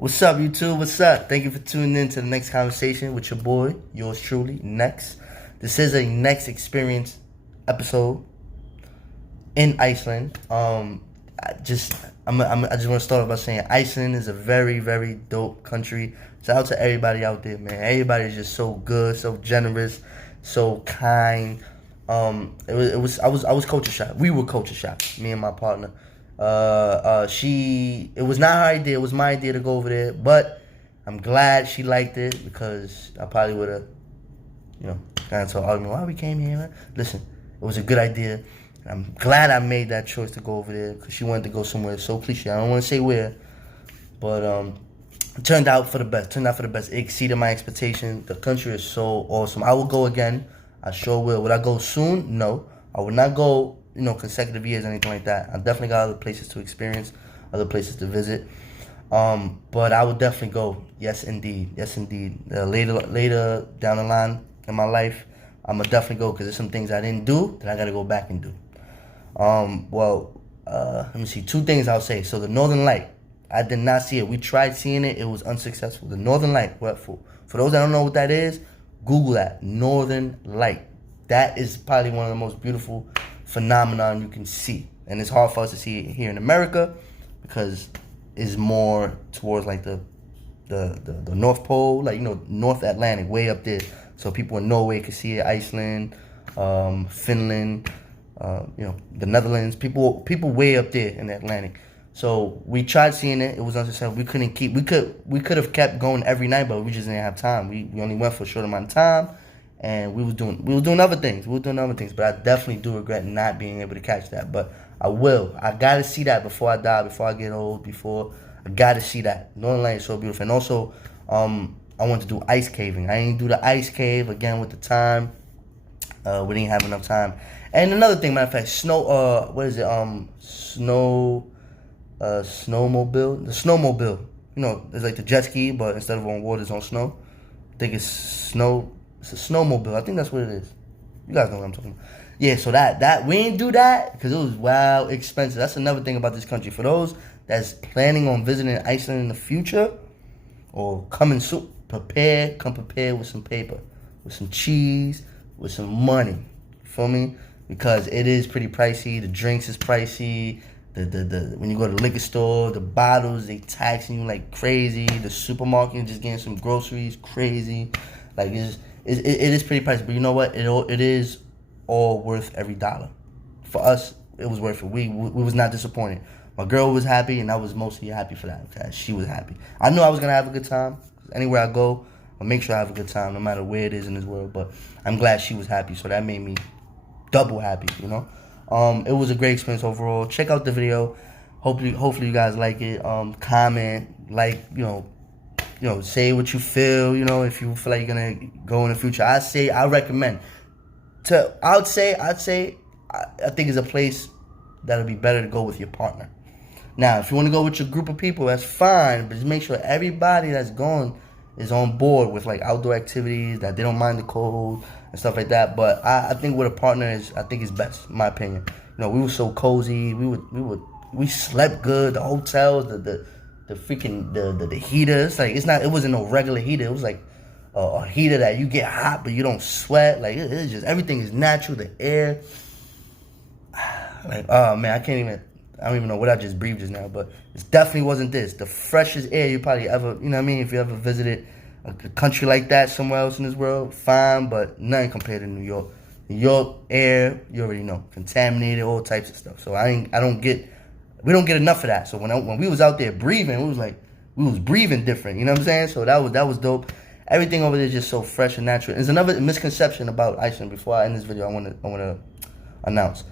What's up, YouTube? What's up? Thank you for tuning in to the next conversation with your boy, yours truly, Next. This is a Next experience episode in Iceland. I just want to start off by saying Iceland is a very, very dope country. Shout out to everybody out there, man. Everybody is just so good, so generous, so kind. I was culture shocked. We were culture shocked, me and my partner. It was not her idea, it was my idea to go over there, but I'm glad she liked it because I probably would have, got into an argument, why we came here, man? Listen, it was a good idea. I'm glad I made that choice to go over there because she wanted to go somewhere so cliche. I don't want to say where, but it turned out for the best. It exceeded my expectation. The country is so awesome. I will go again. I sure will. Would I go soon? No. I would not go consecutive years, anything like that. I definitely got other places to experience, other places to visit. But I would definitely go. Yes, indeed. Later down the line in my life, I'm going to definitely go because there's some things I didn't do that I got to go back and do. Let me see. Two things I'll say. So the Northern Light, I did not see it. We tried seeing it. It was unsuccessful. The Northern Light, for those that don't know what that is, Google that. Northern Light. That is probably one of the most beautiful phenomenon you can see, and it's hard for us to see it here in America because it's more towards like the North Pole, like North Atlantic, way up there. So people in Norway can see it, Iceland, Finland, the Netherlands. People way up there in the Atlantic. So we tried seeing it. It was unsuccessful. We couldn't keep. We could have kept going every night, but we just didn't have time. We only went for a short amount of time. And we were doing other things. But I definitely do regret not being able to catch that. But I will. I gotta see that before I die, before I get old, I gotta see that. Northern Light is so beautiful. And also, I want to do ice caving. I didn't do the ice cave again with the time. We didn't have enough time. And another thing, matter of fact, snowmobile. The snowmobile. It's like the jet ski, but instead of on water, it's on snow. I think it's snow. It's a snowmobile. I think that's what it is. You guys know what I'm talking about. Yeah, so that we didn't do that because it was wild expensive. That's another thing about this country. For those that's planning on visiting Iceland in the future or coming soon, come prepared with some paper, with some cheese, with some money. You feel me? Because it is pretty pricey. The drinks is pricey. The when you go to the liquor store, the bottles, they taxing you like crazy. The supermarket, just getting some groceries, crazy. Like it is pretty pricey, but you know what? It is all worth every dollar. For us, it was worth it. We was not disappointed. My girl was happy, and I was mostly happy for that. Okay, she was happy. I knew I was gonna have a good time. Anywhere I go, I'll make sure I have a good time, no matter where it is in this world. But I'm glad she was happy, so that made me double happy. It was a great experience overall. Check out the video. Hopefully you guys like it. Comment, say what you feel, if you feel like you're gonna go in the future. I recommend. I think it's a place that'll be better to go with your partner. Now, if you want to go with your group of people, that's fine, but just make sure everybody that's going is on board with like outdoor activities, that they don't mind the cold and stuff like that. But I think with a partner I think it's best, in my opinion. We were so cozy. We slept good. The hotels, the freaking the heater. It's like it wasn't no regular heater. It was like a heater that you get hot but you don't sweat. Like it's just everything is natural. The air, like oh man, I don't even know what I just breathed just now, but it definitely wasn't this. The freshest air you probably ever, if you ever visited a country like that somewhere else in this world, fine, but nothing compared to New York. New York air, you already know, contaminated, all types of stuff. So we don't get enough of that. So when we was out there breathing, it was like we was breathing different. You know what I'm saying? So that was dope. Everything over there is just so fresh and natural. There's another misconception about Iceland. Before I end this video, I want to announce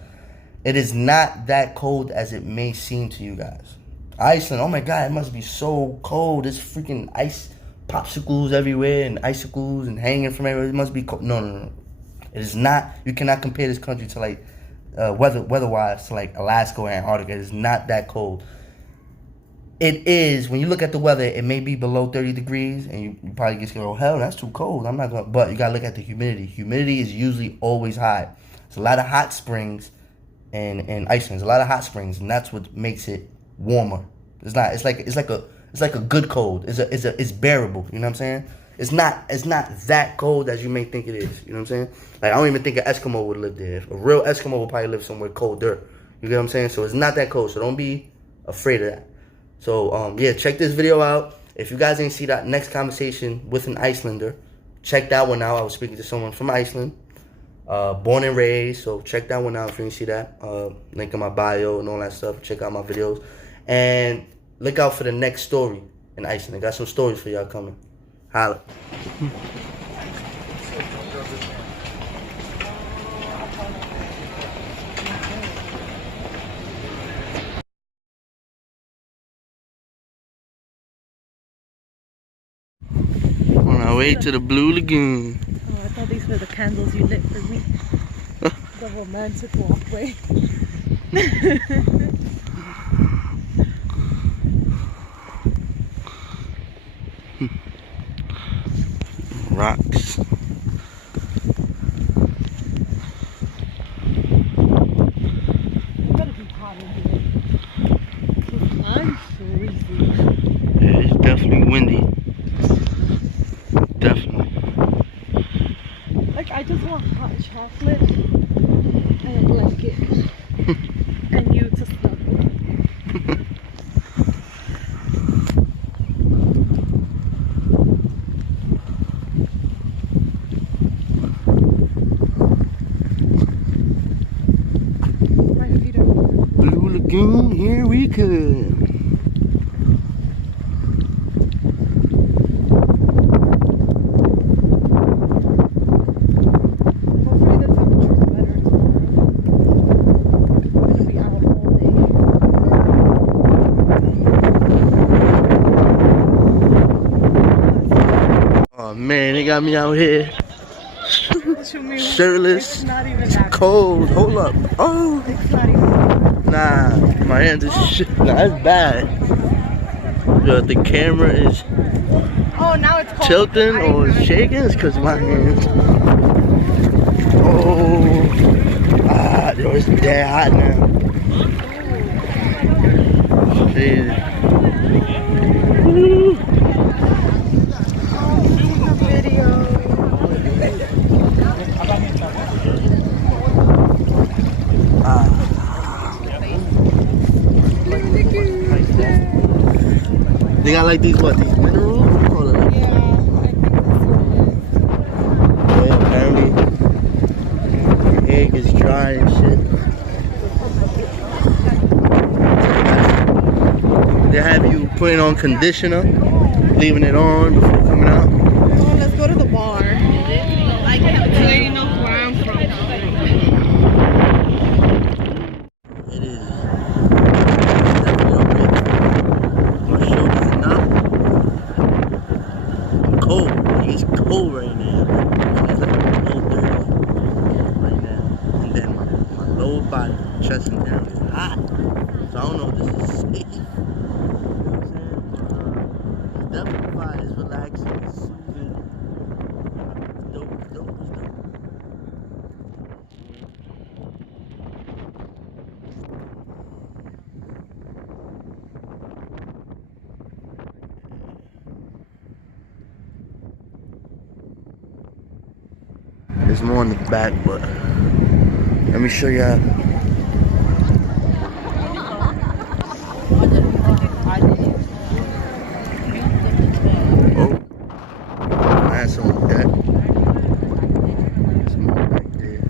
it is not that cold as it may seem to you guys. Iceland, oh my God, it must be so cold. There's freaking ice popsicles everywhere and icicles and hanging from everywhere. It must be cold. No. It is not. You cannot compare this country to like weather-wise to like Alaska or Antarctica. It is not that cold. It is, when you look at the weather, it may be below 30 degrees, and you probably get scared, oh, hell, that's too cold. I'm not going to, but you got to look at the humidity. Humidity is usually always high. It's a lot of hot springs in Iceland. There's a lot of hot springs, and that's what makes it warmer. It's not. It's like It's like a good cold. It's bearable. You know what I'm saying? It's not that cold as you may think it is. You know what I'm saying? Like I don't even think an Eskimo would live there. A real Eskimo would probably live somewhere colder. You get what I'm saying? So it's not that cold. So don't be afraid of that. So yeah, check this video out. If you guys ain't see that next conversation with an Icelander, check that one out. I was speaking to someone from Iceland, born and raised. So check that one out if you didn't see that. Link in my bio and all that stuff. Check out my videos. And look out for the next story in Iceland. I got some stories for y'all coming. Holla. On our way to the Blue Lagoon. Oh, I thought these were the candles you lit for me. The romantic walkway. Rocks. It better be hot in here. I'm freezing. Yeah, it's definitely windy. Definitely. Like, I just want hot chocolate and a blanket. And you to snuggle. Blue Lagoon, here we come. Hopefully the temperature's better tomorrow. I'm gonna be out all day. Oh man, they got me out here. Shirtless. It's not even It's that cold. Hold up. Oh. It's not even Nah, my hands is shit. Nah, that's bad. Yo, the camera is Oh, now it's cold. tilting or shaking. It's because my hands. Oh. Ah, yo, it's dead hot now. Crazy. Woo. Video. They got like these minerals? Hold on. Yeah, I think this one is. Yeah, apparently your hair gets dry and shit. They have you putting on conditioner, leaving it on before coming out. Oh, let's go to the bar. So you know where I'm from. It is definitely okay. My shoulders are not. I'm cold. It's cold right now. It's like low 30s right now. And then my lower body, chest and down is hot. So I don't know if this is safe. You know what I'm saying? It's definitely fine. It's relaxing. It's soothing. It's dope. It's dope. It's dope. There's more in the back, but let me show you how. Oh, that's on that. There's more right there.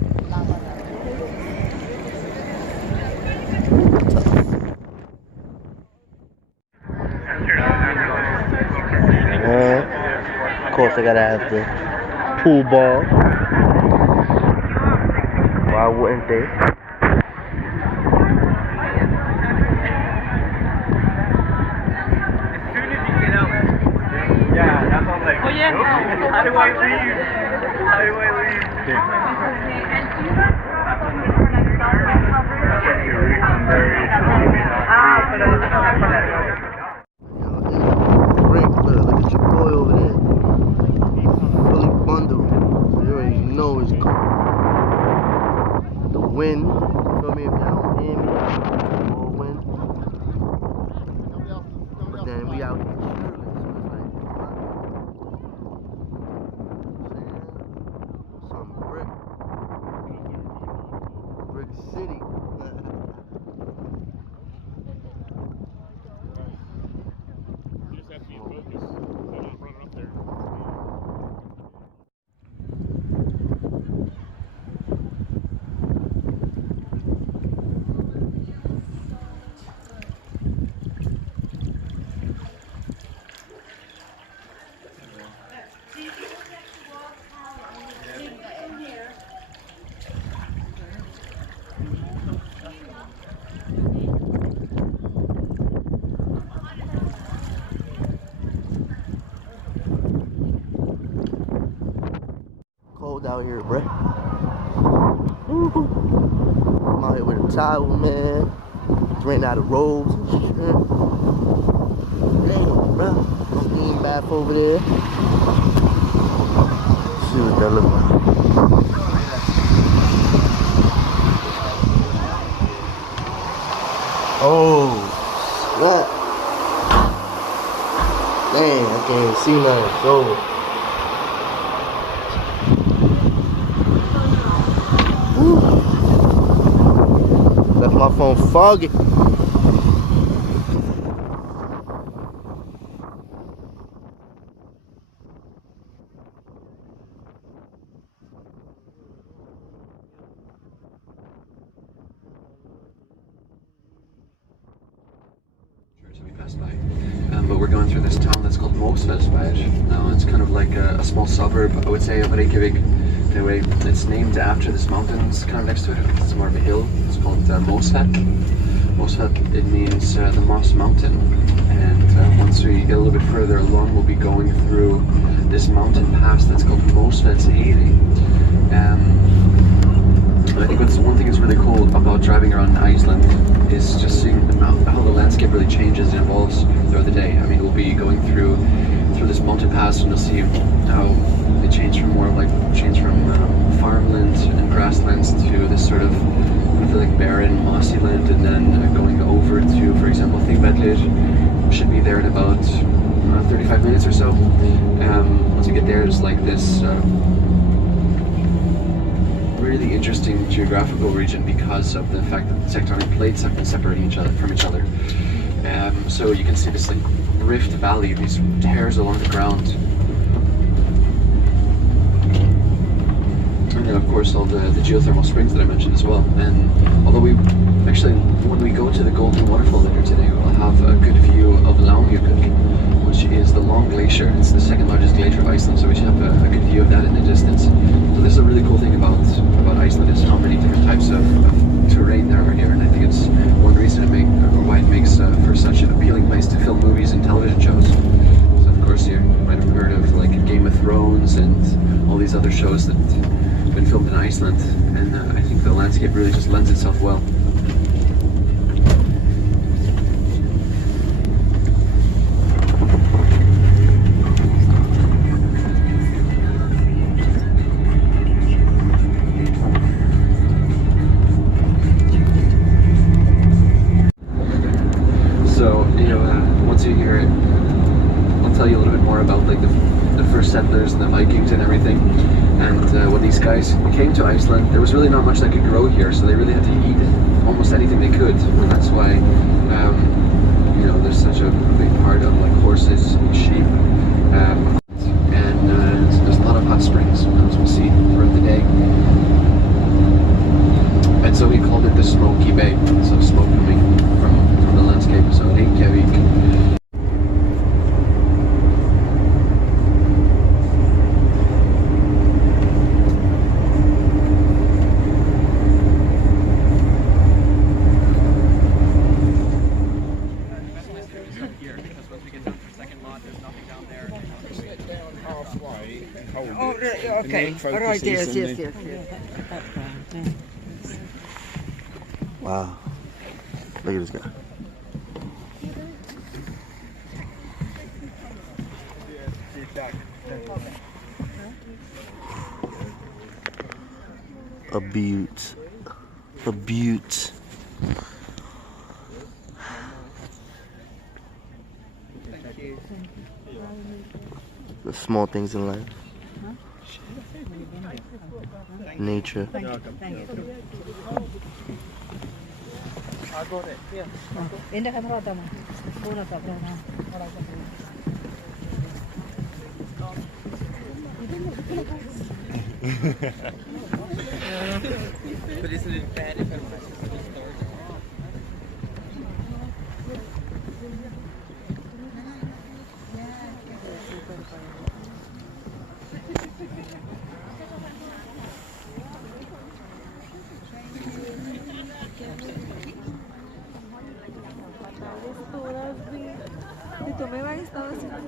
Of course, I gotta have the pool ball. Why wouldn't they? Yeah, that's what I'm like. Oh yeah. How do I leave? How do I leave? Drink, look at your boy over there. Fully bundled. You already know it's cold. The wind, feel me? If y'all don't hear me, more wind. But then we out here. out here, bruh. I'm out here with a towel, man. It's raining out of robes and shit. Damn, bruh. I'm being bath over there. See what that look like. Oh, snap. Dang, I can't see nothing. It's over. Left my phone foggy. We passed by, but we're going through this town that's called Mosfellsberg. Now it's kind of like a small suburb, I would say, of Reykjavik. Anyway, it's named after this mountain. It's kind of next to it. It's more of a hill. It's called Mosfell. Mosfell, it means the Moss Mountain. And once we get a little bit further along, we'll be going through this mountain pass that's called Mosfellsheiði. I think one thing that's really cool about driving around Iceland is just seeing how the landscape really changes and evolves throughout the day. I mean, we'll be going through this mountain pass, and you'll see how it changed from farmland and grasslands to this sort of, I feel like, barren, mossy land, and then going over to, for example, Thingvellir should be there in about 35 minutes or so. Once you get there, there's like this really interesting geographical region because of the fact that the tectonic plates have been separating each other from each other. So you can see this like rift valley, these tears along the ground. And then of course all the geothermal springs that I mentioned as well. And although when we go to the Golden Waterfall later today, we'll have a good view of Lagoon, which is the long glacier. It's the second largest glacier of Iceland, so we should have a good view of that in the distance. So this is a really cool thing about Iceland, is how many different types of terrain there are here, and I think it's one reason why it makes for such an appealing place to film movies and television shows. So of course you might have heard of like Game of Thrones and all these other shows that have been filmed in Iceland, and I think the landscape really just lends itself well. Settlers and the Vikings and everything, and when these guys came to Iceland, there was really not much that could grow here, so they really had to eat almost anything they could, and that's why there's such a big part of like horses and sheep, and there's a lot of hot springs, as we'll see throughout the day, and so we called it the Smoky Bay, so smoke coming from the landscape, so Reykjavik. Okay, right, yes. Wow. Look at this guy. A beaut. A beaut. The small things in life. Nature. Hindi ka marata mo. Puna ka na. But isn't it bad if I'm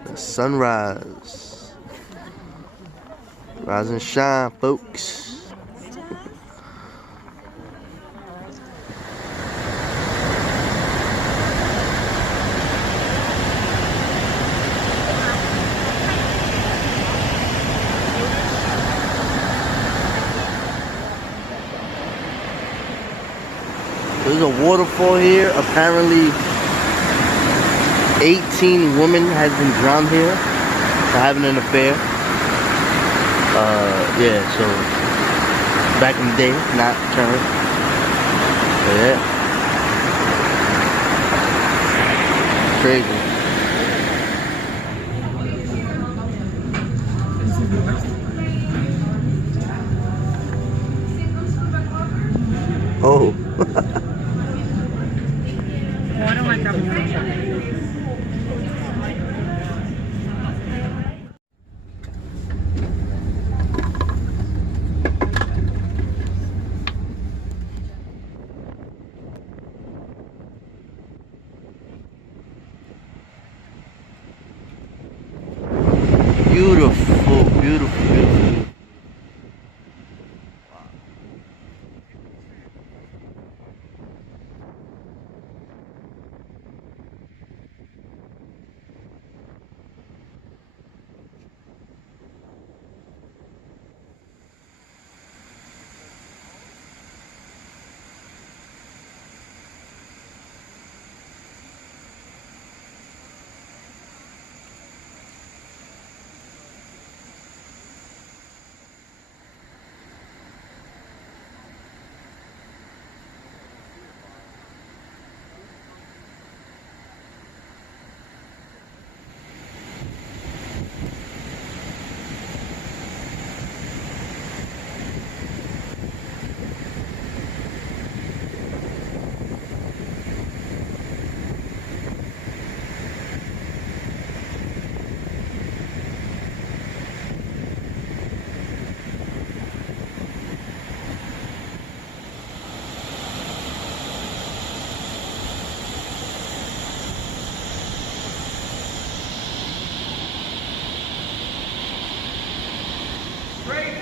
the sunrise Rise and shine, folks. There's a waterfall here. Apparently 18 women has been drowned here for having an affair. Yeah, so back in the day, not current. Yeah. Crazy. Oh. Beautiful, beautiful, beautiful.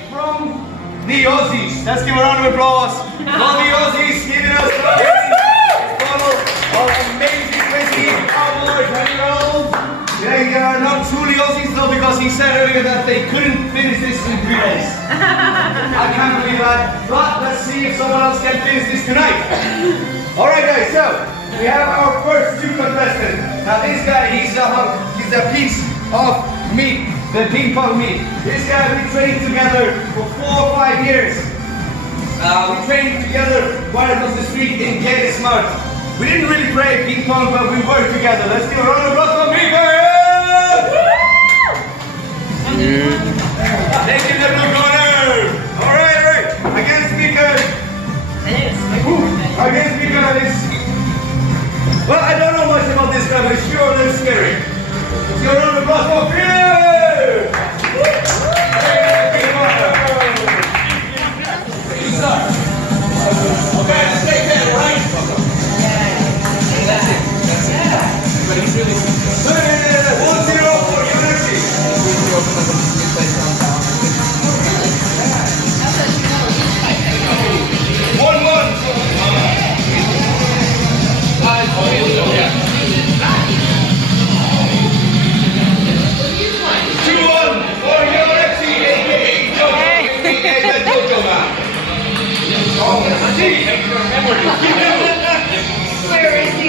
From the Aussies. Let's give a round of applause for the Aussies giving us a bottle of amazing whiskey. Cowboys, ready to roll? They are not truly Aussies though, because he said earlier that they couldn't finish this in 3 days. I can't believe that. But let's see if someone else can finish this tonight. Alright guys, so we have our first 2 contestants. Now this guy, he's a piece of meat. The ping pong meat. This guy, we trained together for 4 or 5 years. We trained together right across the street in Get Smart. We didn't really play ping pong, but we worked together. Let's give a round of applause for me, guys! Take it to the corner! Alright. Against speaker. Against speaker is... Well, I don't know much about this guy, but sure, they're scary. Let's give a round of applause for me! Okay, let's take that, right? That's it. But he's really... 1-0 for University. 1-1. 2-1 for University, aka Jojo Man. Oh, see, where is he?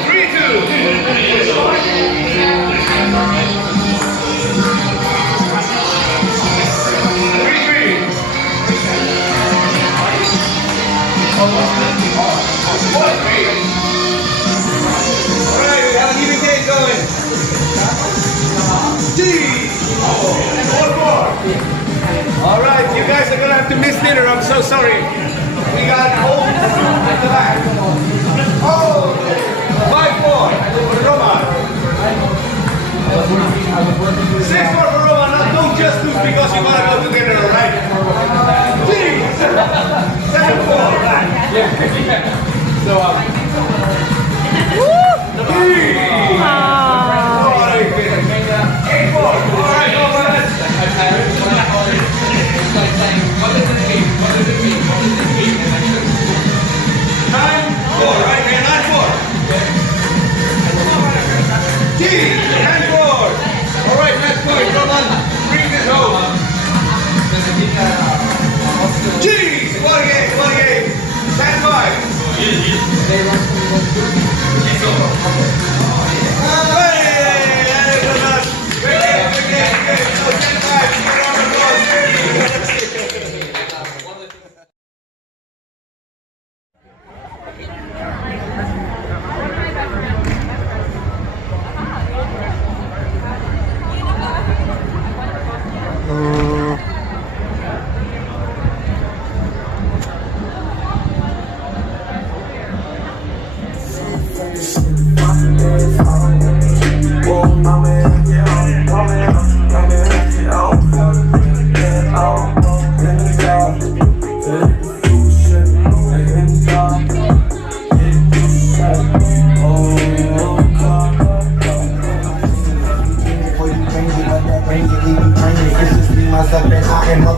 3-3. Alright, we have an even game going. 4-4. Alright, you guys are gonna have to miss dinner, I'm so sorry. We got old soup at the back. Oh, 5-4 for Roman. 6-4 for Roman. Now don't just lose because you wanna go to dinner, alright? 7-4. So,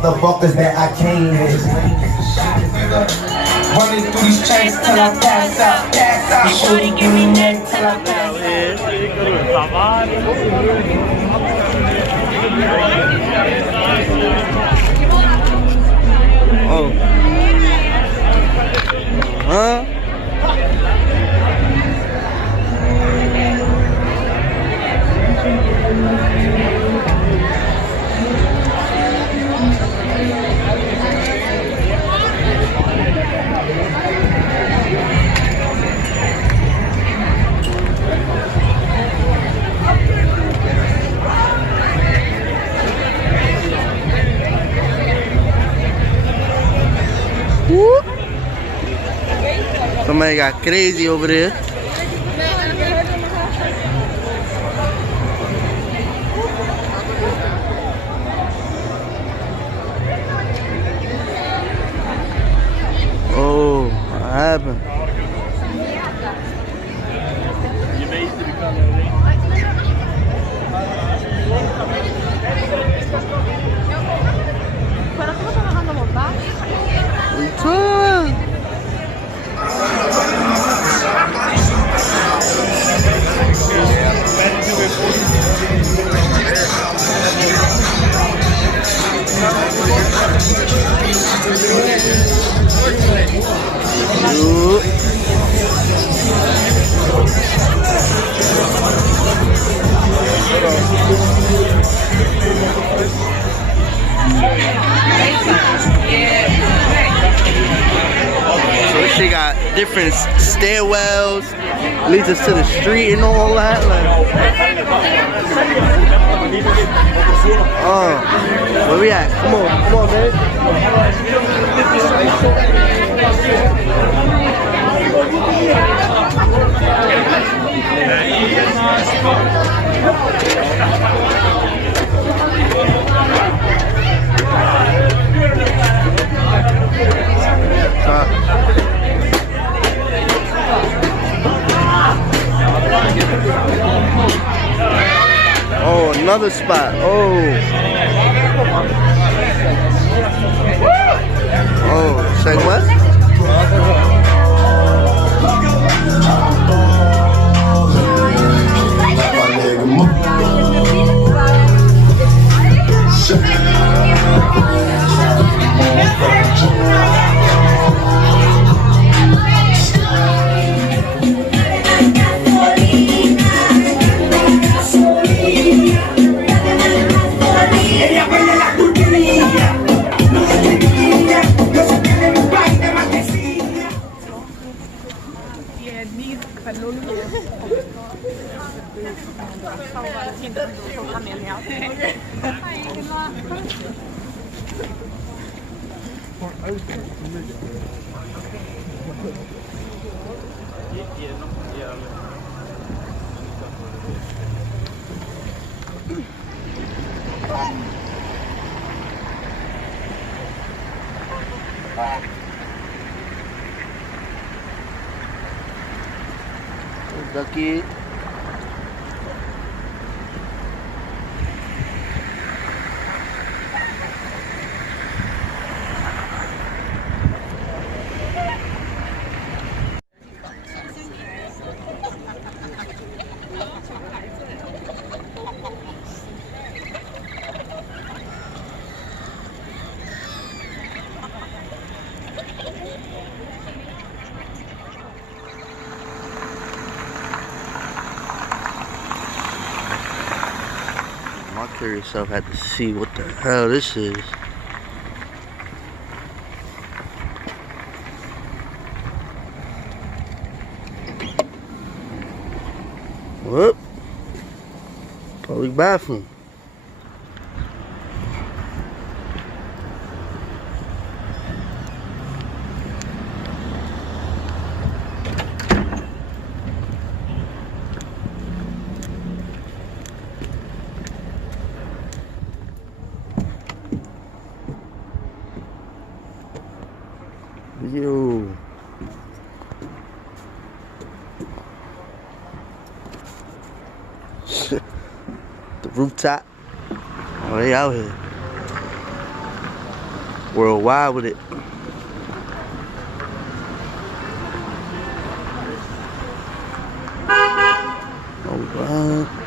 Motherfuckers that I came with. Running through these chains till I pass out, pass out. Shorty give me neck till I pass out. Oh. Huh? Somebody got crazy over there. Oh, what happened? So she got different stairwells, leads us to the street and all that. Like, where we at? Come on, Oh, another spot. Oh, say what? Ducky. curious. I've had to see what the hell this is. Whoop. Public bathroom. Yo. The rooftop. Oh, they out here. Worldwide with it. Oh, wow.